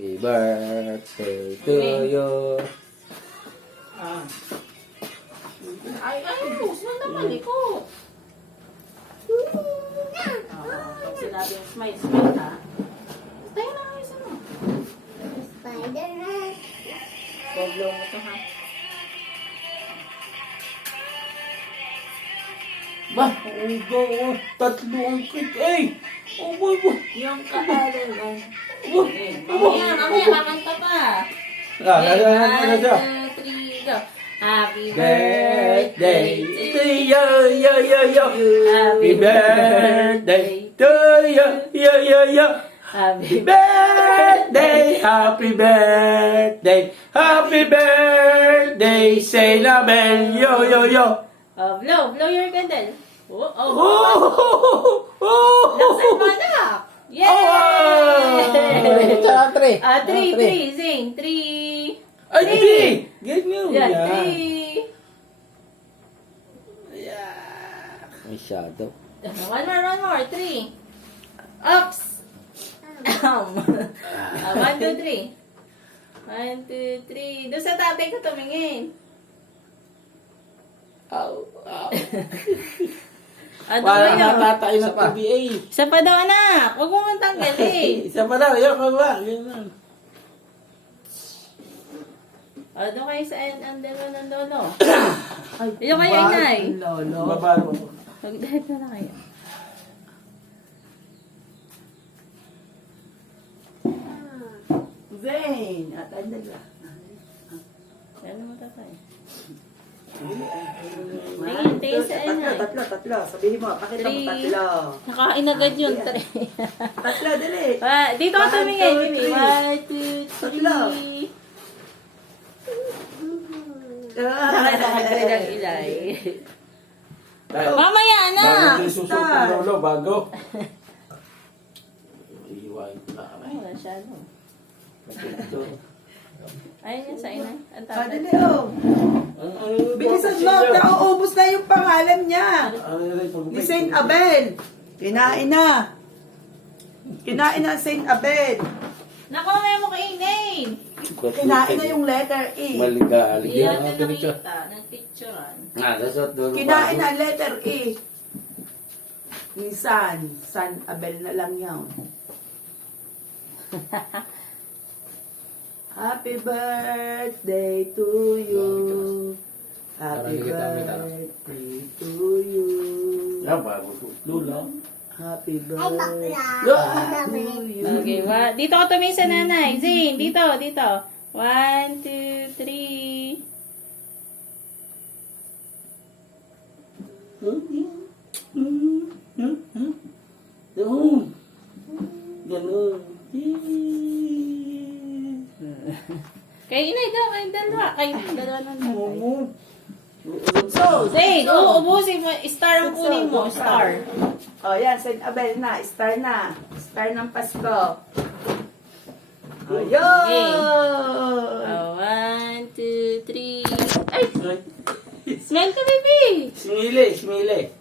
Happy birthday to you. Ay, gusto na naman iko. Pag sinabi yung smile, ha? Tayo na kayo sa mo. Spider-Man. Boblo mo to, ha? Ba, oh, tatlo ang cake. Ay! Oh, boy. Yung kaalaman. Oh, Mamaya, kakanta pa. ano siya? 1, 2, 3, go. Happy Birthday birthday to you, yo. Happy birthday to you, yo. Happy birthday, happy birthday, happy birthday, say na bell, yo. Blow your candle. Oh! Laksan mo na. Yay! Tsaka 3. 3, sing. 3. Ay, 3! Get nyo. Yan, 3. Masyado. One more. 3. Oops. 1, 2, 3. 1, 2, 3. Doon sa tatay ko tumingin. Ow. Ano Para ba yun? natatay ng PBA. Isa pa daw, anak. Huwag mo mong tanggalin. Isa pa daw, yun ba? Ganyan. Doon kayo sa dalawa ng lolo. Doon kayo, inay. Babaro. Mag-dive na kayo. Zayn. At ano ba? Ano mo tatay? Tingin sa inay. Tatlo. Sabihin mo, pakita mo 3. tatlo. Nakain agad yun. 3. Tatlo, dali. Dito ka 1, tumingin. 2, 1, 2, 3. Tatlo. Nakakagrid ang ilay. Mamaya na! Bago yung susot ng lolo, bago. Iiwain ko na kami. Wala siya, no? Ayun yun sa inay. Ang Dali, tatay. Bilisan mo, nauubos na yung pangalan niya. Ni Saint Abel. Kinain na. Kinain na Saint Abel. Naku, may mo kay name. Kinain na yung letter E. Maligalig Hindi yan. natin nakita. Nagpicturean. Dasot doon. Kinain na letter E. Ni San Abel na lang yun. Happy birthday to you. Happy birthday to you. Yan, bago lolo. Happy birthday to you. Okay, dito ka tumingin sa nanay. Zane, dito. 1, 2, 3. Ganun. Kay inay daw, kay dalawa. Kay dalawa ng nanay. So, Zane, ubusin mo. Star ang kunin mo. Star. Oh, yan, Saint Abel na. Star na. Star ng Pasko. Ayun! 1, 2, 3. Ay! Smell ka, baby! Smile.